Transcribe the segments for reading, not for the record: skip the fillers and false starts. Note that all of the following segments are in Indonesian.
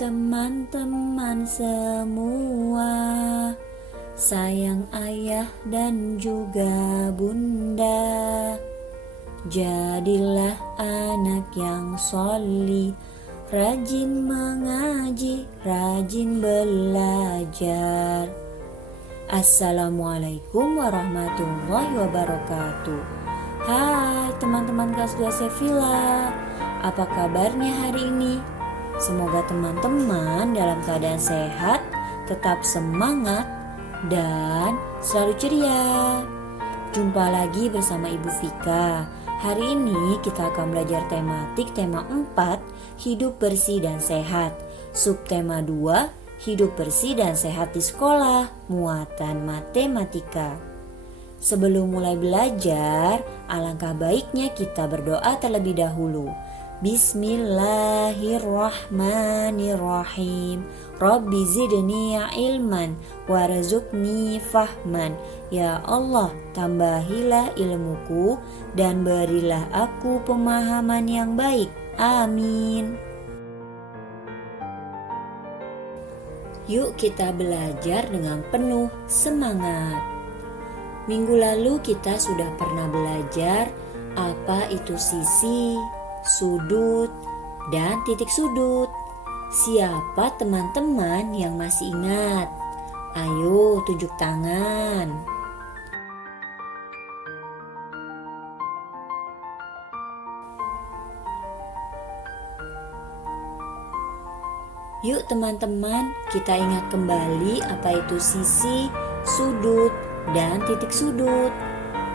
teman-teman semua, sayang ayah dan juga bunda. Jadilah anak yang sholih, rajin mengaji, rajin belajar. Assalamualaikum warahmatullahi wabarakatuh. Hai teman-teman kelas 2 Sevilla, apa kabarnya hari ini? Semoga teman-teman dalam keadaan sehat, tetap semangat, dan selalu ceria. Jumpa lagi bersama Ibu Vika. Hari ini kita akan belajar tematik tema 4, hidup bersih dan sehat. Subtema 2, hidup bersih dan sehat di sekolah, muatan matematika. Sebelum mulai belajar, alangkah baiknya kita berdoa terlebih dahulu. Bismillahirrahmanirrahim. Rabbi zidni ilman warzuqni fahman. Ya Allah, tambahilah ilmuku dan berilah aku pemahaman yang baik. Amin. Yuk kita belajar dengan penuh semangat. Minggu lalu kita sudah pernah belajar apa itu sisi, sudut, dan titik sudut. Siapa teman-teman yang masih ingat? Ayo tunjuk tangan. Yuk teman-teman, kita ingat kembali apa itu sisi, sudut, dan titik sudut.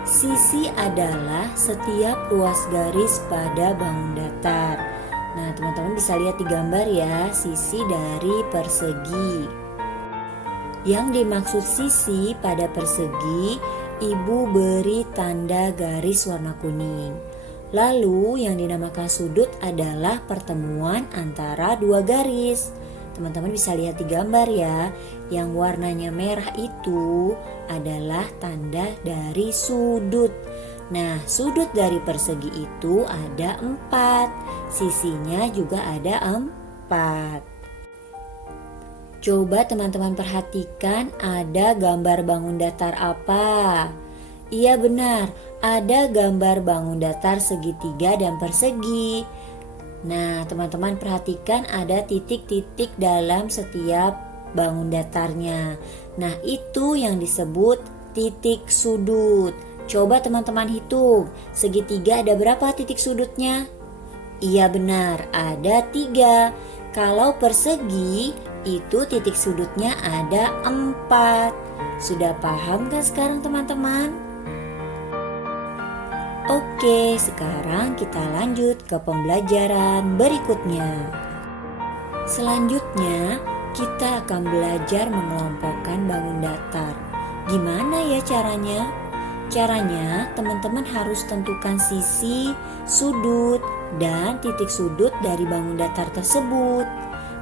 Sisi adalah setiap ruas garis pada bangun datar. Nah, teman-teman bisa lihat di gambar ya, sisi dari persegi. Yang dimaksud sisi pada persegi, ibu beri tanda garis warna kuning. Lalu yang dinamakan sudut adalah pertemuan antara dua garis. Teman-teman bisa lihat di gambar ya, yang warnanya merah itu adalah tanda dari sudut. Nah, sudut dari persegi itu ada 4, sisinya juga ada 4. Coba teman-teman perhatikan, ada gambar bangun datar apa? Iya benar, ada gambar bangun datar segitiga dan persegi. Nah, teman-teman perhatikan ada titik-titik dalam setiap bangun datarnya. Nah, itu yang disebut titik sudut. Coba teman-teman hitung, segitiga ada berapa titik sudutnya? Iya benar, ada 3. Kalau persegi, itu titik sudutnya ada 4. Sudah paham kan sekarang teman-teman? Oke, sekarang kita lanjut ke pembelajaran berikutnya. Selanjutnya, kita akan belajar mengelompokkan bangun datar. Gimana ya caranya? Caranya, teman-teman harus tentukan sisi, sudut, dan titik sudut dari bangun datar tersebut.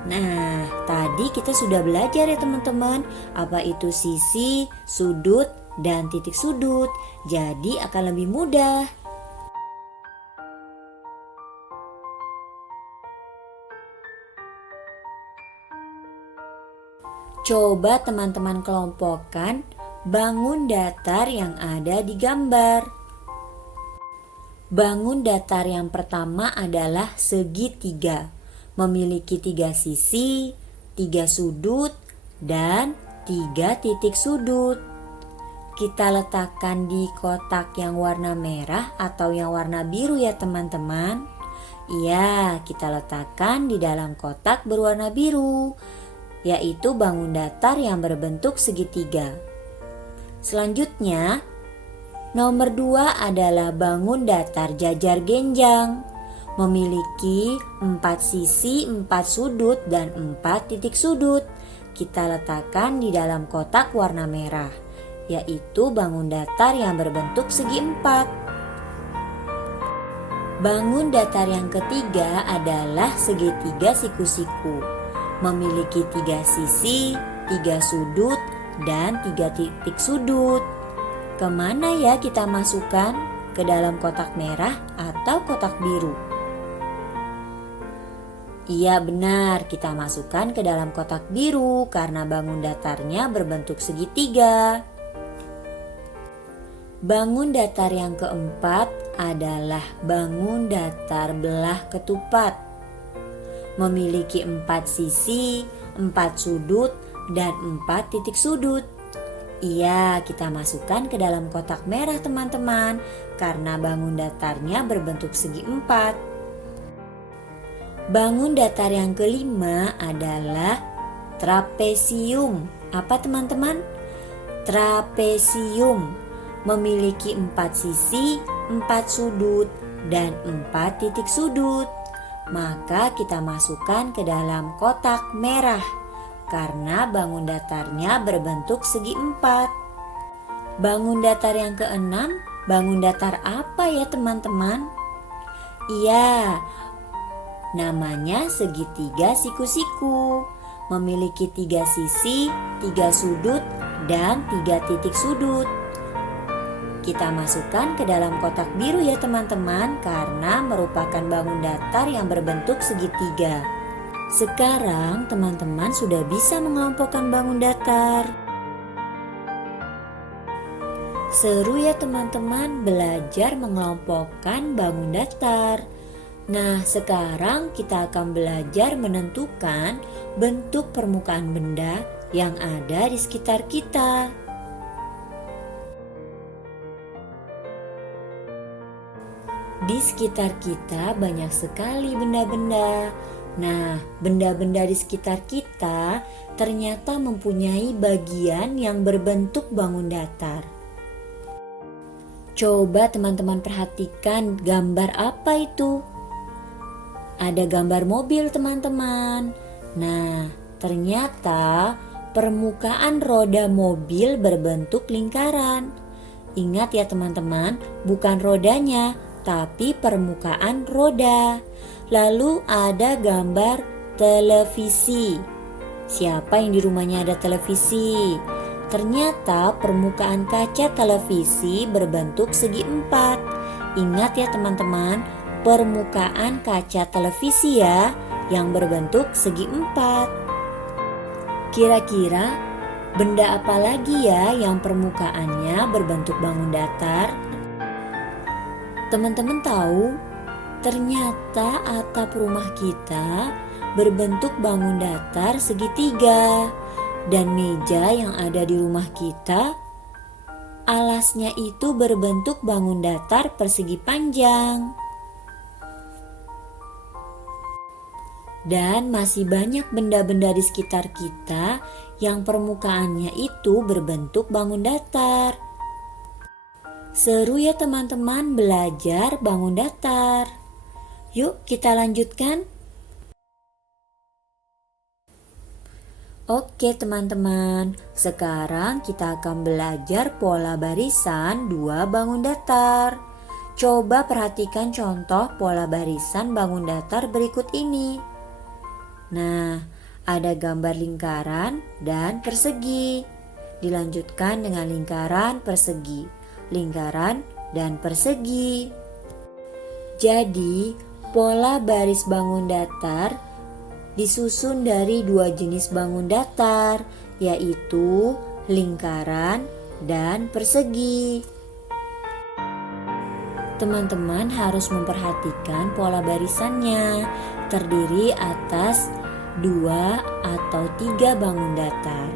Nah, tadi kita sudah belajar ya teman-teman, apa itu sisi, sudut, dan titik sudut. Jadi akan lebih mudah. Coba teman-teman kelompokkan bangun datar yang ada di gambar. Bangun datar yang pertama adalah segitiga, memiliki 3 sisi, 3 sudut, dan 3 titik sudut. Kita letakkan di kotak yang warna merah atau yang warna biru ya teman-teman. Iya, kita letakkan di dalam kotak berwarna biru, yaitu bangun datar yang berbentuk segitiga. Selanjutnya, nomor 2 adalah bangun datar jajar genjang, memiliki 4 sisi, 4 sudut, dan 4 titik sudut. Kita letakkan di dalam kotak warna merah, yaitu bangun datar yang berbentuk segi 4. Bangun datar yang ketiga adalah segitiga siku-siku, memiliki 3 sisi, 3 sudut, dan 3 titik sudut. Kemana ya kita masukkan? Ke dalam kotak merah atau kotak biru? Iya benar, kita masukkan ke dalam kotak biru karena bangun datarnya berbentuk segitiga. Bangun datar yang keempat adalah bangun datar belah ketupat. Memiliki 4 sisi, 4 sudut, dan 4 titik sudut. Iya, kita masukkan ke dalam kotak merah teman-teman karena bangun datarnya berbentuk segi 4. Bangun datar yang kelima adalah trapesium. Apa teman-teman? Trapesium memiliki 4 sisi, 4 sudut, dan 4 titik sudut. Maka kita masukkan ke dalam kotak merah karena bangun datarnya berbentuk segi 4. Bangun datar yang keenam, bangun datar apa ya teman-teman? Iya, namanya segitiga siku-siku. Memiliki 3 sisi, 3 sudut, dan 3 titik sudut. Kita masukkan ke dalam kotak biru ya teman-teman karena merupakan bangun datar yang berbentuk segitiga. Sekarang teman-teman sudah bisa mengelompokkan bangun datar. Seru ya teman-teman belajar mengelompokkan bangun datar. Nah, sekarang kita akan belajar menentukan bentuk permukaan benda yang ada di sekitar kita. Di sekitar kita banyak sekali benda-benda. Nah, benda-benda di sekitar kita ternyata mempunyai bagian yang berbentuk bangun datar. Coba teman-teman perhatikan gambar apa itu? Ada gambar mobil teman-teman. Nah, ternyata permukaan roda mobil berbentuk lingkaran. Ingat ya teman-teman, bukan rodanya, tapi permukaan roda. Lalu ada gambar televisi. Siapa yang di rumahnya ada televisi? Ternyata permukaan kaca televisi berbentuk segi 4. Ingat ya teman-teman, permukaan kaca televisi ya yang berbentuk segi 4. Kira-kira benda apa lagi ya yang permukaannya berbentuk bangun datar? Teman-teman tahu, ternyata atap rumah kita berbentuk bangun datar segitiga. Dan meja yang ada di rumah kita, alasnya itu berbentuk bangun datar persegi panjang. Dan masih banyak benda-benda di sekitar kita yang permukaannya itu berbentuk bangun datar. Seru ya teman-teman belajar bangun datar. Yuk kita lanjutkan. Oke teman-teman, sekarang kita akan belajar pola barisan 2 bangun datar. Coba perhatikan contoh pola barisan bangun datar berikut ini. Nah, ada gambar lingkaran dan persegi. Dilanjutkan dengan lingkaran, persegi, lingkaran, dan persegi. Jadi, pola baris bangun datar disusun dari 2 jenis bangun datar, yaitu lingkaran dan persegi. Teman-teman harus memperhatikan pola barisannya, terdiri atas 2 atau 3 bangun datar.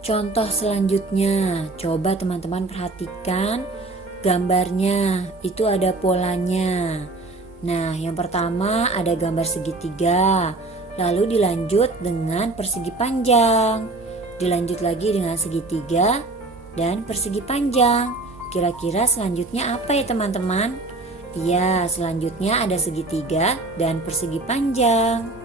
Contoh selanjutnya, coba teman-teman perhatikan gambarnya, itu ada polanya. Nah, yang pertama ada gambar segitiga, lalu dilanjut dengan persegi panjang, dilanjut lagi dengan segitiga dan persegi panjang. Kira-kira selanjutnya apa ya teman-teman? Iya, selanjutnya ada segitiga dan persegi panjang.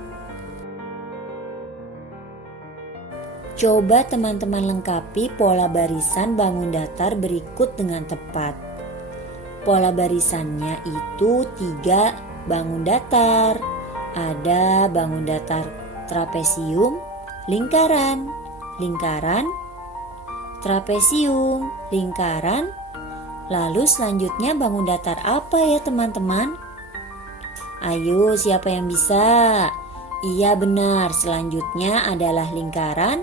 Coba teman-teman lengkapi pola barisan bangun datar berikut dengan tepat. Pola barisannya itu 3 bangun datar. Ada bangun datar trapesium, lingkaran, lingkaran, trapesium, lingkaran. Lalu selanjutnya bangun datar apa ya teman-teman? Ayo, siapa yang bisa? Iya benar, selanjutnya adalah lingkaran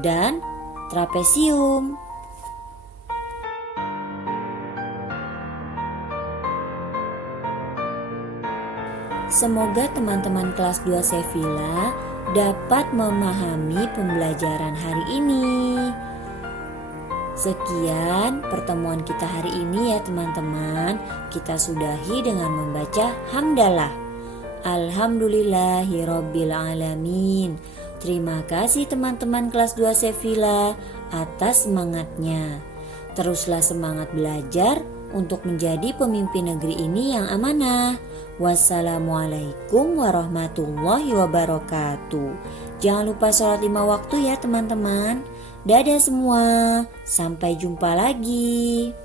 dan trapesium. Semoga teman-teman kelas 2 Sevilla dapat memahami pembelajaran hari ini. Sekian pertemuan kita hari ini ya teman-teman. Kita sudahi dengan membaca hamdalah. Alhamdulillahirabbil alamin. Terima kasih teman-teman kelas 2 Sevilla atas semangatnya. Teruslah semangat belajar untuk menjadi pemimpin negeri ini yang amanah. Wassalamualaikum warahmatullahi wabarakatuh. Jangan lupa sholat 5 waktu ya teman-teman. Dadah semua, sampai jumpa lagi.